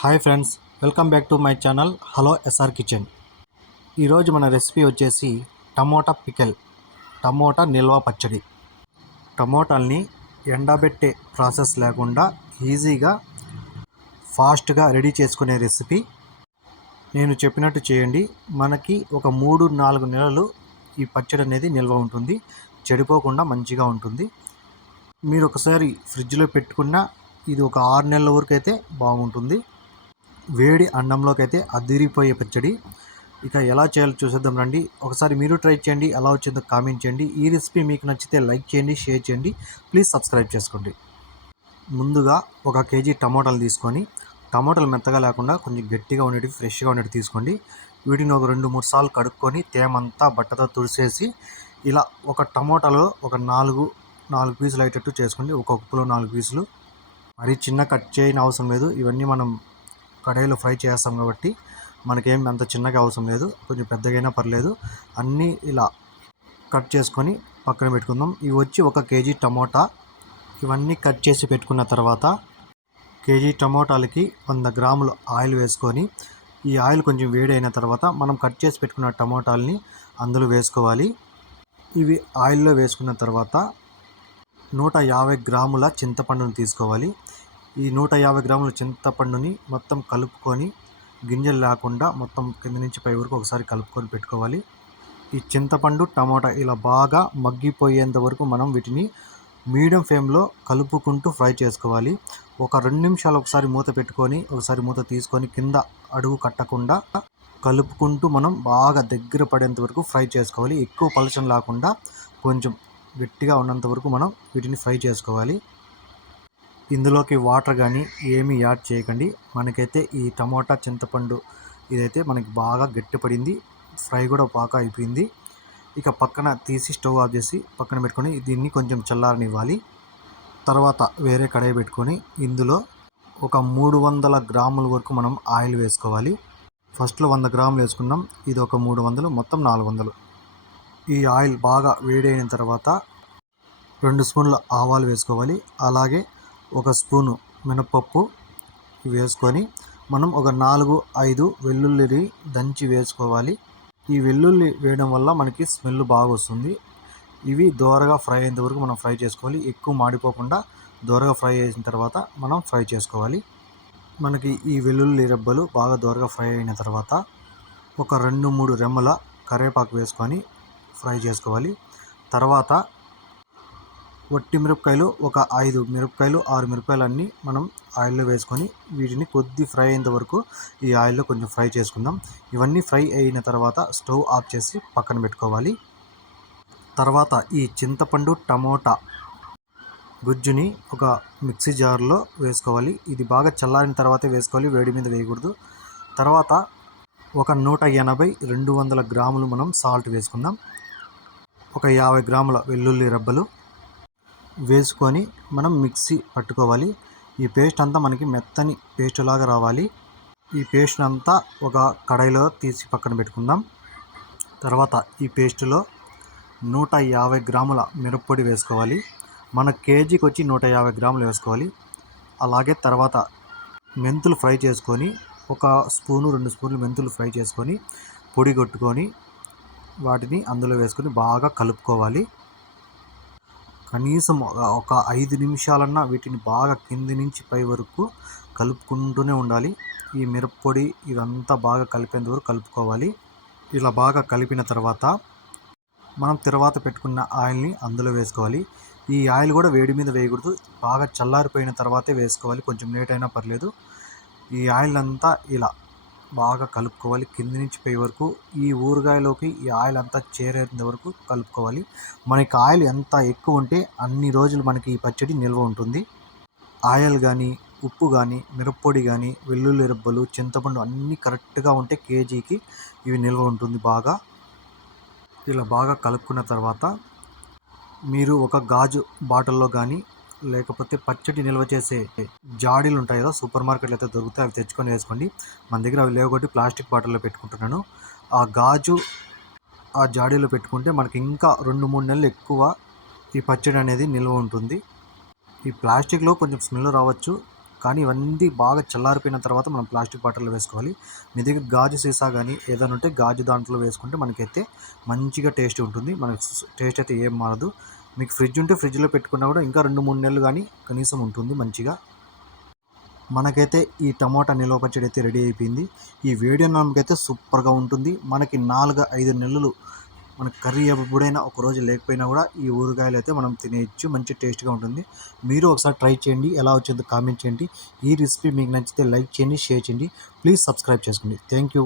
Hi friends welcome back to my channel hello SR kitchen. ఈరోజు మన recipe వచ్చేసి tomato pickle tomato నిల్వ పచ్చడి. టమోటాల్ని ఎండబెట్టే ప్రాసెస్ లేకుండా ఈజీగా ఫాస్ట్గా రెడీ చేసుకునే రెసిపీ. నేను చెప్పినట్టు చేయండి మనకి ఒక మూడు నాలుగు నెలలు ఈ పచ్చడి అనేది నిల్వ ఉంటుంది చెడిపోకుండా మంచిగా ఉంటుంది. మీరు ఒకసారి ఫ్రిడ్జ్లో పెట్టుకున్న ఇది ఒక ఆరు నెలల వరకు అయితే బాగుంటుంది. వేడి అన్నంలోకి అయితే అదిరిపోయే పచ్చడి. ఇక ఎలా చేయాలో చూసేద్దాం రండి. ఒకసారి మీరు ట్రై చేయండి ఎలా వచ్చిందో కామెంట్ చేయండి. ఈ రెసిపీ మీకు నచ్చితే లైక్ చేయండి షేర్ చేయండి. ప్లీజ్ సబ్స్క్రైబ్ చేసుకోండి. ముందుగా ఒక కేజీ టమోటాలు తీసుకొని టమోటాలు మెత్తగా లేకుండా కొంచెం గట్టిగా ఉండేవి ఫ్రెష్గా ఉండేవి తీసుకోండి. వీటిని ఒక రెండు మూడు సార్లు కడుక్కొని తేమంతా బట్టతో తుడిసేసి ఇలా ఒక టమోటాలో ఒక నాలుగు నాలుగు పీసులు అయ్యేటట్టు చేసుకోండి. ఒక్కొక్కలో నాలుగు పీసులు. మరీ చిన్న కట్ చేయని అవసరం లేదు. ఇవన్నీ మనం కడాయిలో ఫ్రై చేస్తాం కాబట్టి మనకేం అంత చిన్నగా అవసరం లేదు కొంచెం పెద్దగైనా పర్లేదు. అన్నీ ఇలా కట్ చేసుకొని పక్కన పెట్టుకుందాం. ఇవి వచ్చి ఒక కేజీ టమోటా. ఇవన్నీ కట్ చేసి పెట్టుకున్న తర్వాత కేజీ టమోటాలకి వంద గ్రాములు ఆయిల్ వేసుకొని ఈ ఆయిల్ కొంచెం వేడైన తర్వాత మనం కట్ చేసి పెట్టుకున్న టమోటాలని అందులో వేసుకోవాలి. ఇవి ఆయిల్లో వేసుకున్న తర్వాత నూట యాభై గ్రాముల చింతపండును తీసుకోవాలి. ఈ నూట యాభై గ్రాముల చింతపండుని మొత్తం కలుపుకొని గింజలు లేకుండా మొత్తం కింద నుంచి పై వరకు ఒకసారి కలుపుకొని పెట్టుకోవాలి. ఈ చింతపండు టమాటా ఇలా బాగా మగ్గిపోయేంత వరకు మనం వీటిని మీడియం ఫ్లేమ్లో కలుపుకుంటూ ఫ్రై చేసుకోవాలి. ఒక రెండు నిమిషాలు ఒకసారి మూత పెట్టుకొని ఒకసారి మూత తీసుకొని కింద అడుగు కట్టకుండా కలుపుకుంటూ మనం బాగా దగ్గర పడేంత వరకు ఫ్రై చేసుకోవాలి. ఎక్కువ పలచం లేకుండా కొంచెం గట్టిగా ఉన్నంత వరకు మనం వీటిని ఫ్రై చేసుకోవాలి. ఇందులోకి వాటర్ కానీ ఏమీ యాడ్ చేయకండి. మనకైతే ఈ టమోటా చింతపండు ఇదైతే మనకి బాగా గట్టిపడింది. ఫ్రై కూడా బాగా అయిపోయింది. ఇక పక్కన తీసి స్టవ్ ఆఫ్ చేసి పక్కన పెట్టుకొని దీన్ని కొంచెం చల్లారనివ్వాలి. తర్వాత వేరే కడాయి పెట్టుకొని ఇందులో ఒక మూడు వందల గ్రాముల వరకు మనం ఆయిల్ వేసుకోవాలి. ఫస్ట్లో వంద గ్రాములు వేసుకున్నాం. ఇది ఒక మూడు వందలు మొత్తం నాలుగు వందలు. ఈ ఆయిల్ బాగా వేడైన తర్వాత రెండు స్పూన్ల ఆవాలు వేసుకోవాలి. అలాగే ఒక స్పూను మినపప్పు వేసుకొని మనం ఒక నాలుగు ఐదు వెల్లుల్లిని దంచి వేసుకోవాలి. ఈ వెల్లుల్లి వేయడం వల్ల మనకి స్మెల్ బాగా వస్తుంది. ఇవి దోరగా ఫ్రై అయ్యేంత వరకు మనం ఫ్రై చేసుకోవాలి. ఎక్కువ మాడిపోకుండా దోరగా ఫ్రై అయిన తర్వాత మనం ఫ్రై చేసుకోవాలి. మనకి ఈ వెల్లుల్లి రెబ్బలు బాగా దోరగా ఫ్రై అయిన తర్వాత ఒక రెండు మూడు రెమ్మల కరివేపాకు వేసుకొని ఫ్రై చేసుకోవాలి. తర్వాత వట్టి మిరపకాయలు ఒక ఐదు మిరపకాయలు ఆరు మిరపకాయలు అన్నీ మనం ఆయిల్లో వేసుకొని వీటిని కొద్ది ఫ్రై అయ్యేంత వరకు ఈ ఆయిల్లో కొంచెం ఫ్రై చేసుకుందాం. ఇవన్నీ ఫ్రై అయిన తర్వాత స్టవ్ ఆఫ్ చేసి పక్కన పెట్టుకోవాలి. తర్వాత ఈ చింతపండు టమోటా గుజ్జుని ఒక మిక్సీ జార్లో వేసుకోవాలి. ఇది బాగా చల్లారిన తర్వాతే వేసుకోవాలి వేడి మీద వేయకూడదు. తర్వాత ఒక నూట ఎనభై రెండు వందల గ్రాములు మనం సాల్ట్ వేసుకుందాం. ఒక యాభై గ్రాముల వెల్లుల్లి రబ్బలు వేసుకొని మనం మిక్సీ పట్టుకోవాలి. ఈ పేస్ట్ అంతా మనకి మెత్తని పేస్ట్ లాగా రావాలి. ఈ పేస్ట్ అంతా ఒక కడాయిలో తీసి పక్కన పెట్టుకుందాం. తర్వాత ఈ పేస్ట్లో నూట యాభై గ్రాముల మిరప్పొడి వేసుకోవాలి. మన కేజీకి వచ్చి నూట యాభై గ్రాములు వేసుకోవాలి. అలాగే తర్వాత మెంతులు ఫ్రై చేసుకొని ఒక స్పూను రెండు స్పూన్లు మెంతులు ఫ్రై చేసుకొని పొడి కొట్టుకొని వాటిని అందులో వేసుకొని బాగా కలుపుకోవాలి. కనీసం ఒక ఐదు నిమిషాలన్నా వీటిని బాగా కింది నుంచి పై వరకు కలుపుకుంటూనే ఉండాలి. ఈ మిరప్పొడి ఇదంతా బాగా కలిపేంత వరకు కలుపుకోవాలి. ఇలా బాగా కలిపిన తర్వాత మనం తర్వాత పెట్టుకున్న ఆయిల్ని అందులో వేసుకోవాలి. ఈ ఆయిల్ కూడా వేడి మీద వేయకూడదు. బాగా చల్లారిపోయిన తర్వాతే వేసుకోవాలి. కొంచెం లేట్ అయినా పర్లేదు. ఈ ఆయిల్ అంతా ఇలా బాగా కలుపుకోవాలి. కింది నుంచి పై వరకు ఈ ఊరగాయలోకి ఈ ఆయిల్ అంతా చేరేంత వరకు కలుపుకోవాలి. మనకి ఆయిల్ ఎంత ఎక్కువ ఉంటే అన్ని రోజులు మనకి ఈ పచ్చడి నిల్వ ఉంటుంది. ఆయిల్ కానీ ఉప్పు కానీ మిరప్పొడి కానీ వెల్లుల్లి రెబ్బలు చింతపండు అన్నీ కరెక్ట్గా ఉంటే కేజీకి ఇవి నిల్వ ఉంటుంది బాగా. ఇలా బాగా కలుపుకున్న తర్వాత మీరు ఒక గాజు బాటిల్లో కానీ లేకపోతే పచ్చడి నిల్వ చేసే జాడీలు ఉంటాయి కదా సూపర్ మార్కెట్లో అయితే దొరుకుతాయి అవి తెచ్చుకొని వేసుకోండి. మన దగ్గర అవి లేవు ప్లాస్టిక్ బాటిల్లో పెట్టుకుంటున్నాను. ఆ గాజు ఆ జాడీలో పెట్టుకుంటే మనకి ఇంకా రెండు మూడు నెలలు ఎక్కువ ఈ పచ్చడి అనేది నిల్వ ఉంటుంది. ఈ ప్లాస్టిక్లో కొంచెం స్మెల్ రావచ్చు కానీ ఇవన్నీ బాగా చల్లారిపోయిన తర్వాత మనం ప్లాస్టిక్ బాటిల్లో వేసుకోవాలి. మీ దగ్గర గాజు సీసా కానీ ఏదైనా ఉంటే గాజు దాంట్లో వేసుకుంటే మనకైతే మంచిగా టేస్ట్ ఉంటుంది. మనకి టేస్ట్ అయితే ఏం మారదు. మీకు ఫ్రిడ్జ్ ఉంటే ఫ్రిడ్జ్లో పెట్టుకున్నా కూడా ఇంకా రెండు మూడు నెలలు కానీ కనీసం ఉంటుంది మంచిగా. మనకైతే ఈ టమోటా నిల్వ పచ్చడి అయితే రెడీ అయిపోయింది. ఈ వేడి అన్నంకైతే సూపర్గా ఉంటుంది. మనకి నాలుగు ఐదు నెలలు మన కర్రీ ఎప్పుడైనా ఒక రోజు లేకపోయినా కూడా ఈ ఊరగాయలు అయితే మనం తినేయచ్చు. మంచి టేస్ట్గా ఉంటుంది. మీరు ఒకసారి ట్రై చేయండి. ఎలా వచ్చిందో కామెంట్ చేయండి. ఈ రెసిపీ మీకు నచ్చితే లైక్ చేయండి షేర్ చేయండి. ప్లీజ్ సబ్స్క్రైబ్ చేసుకోండి. Thank you.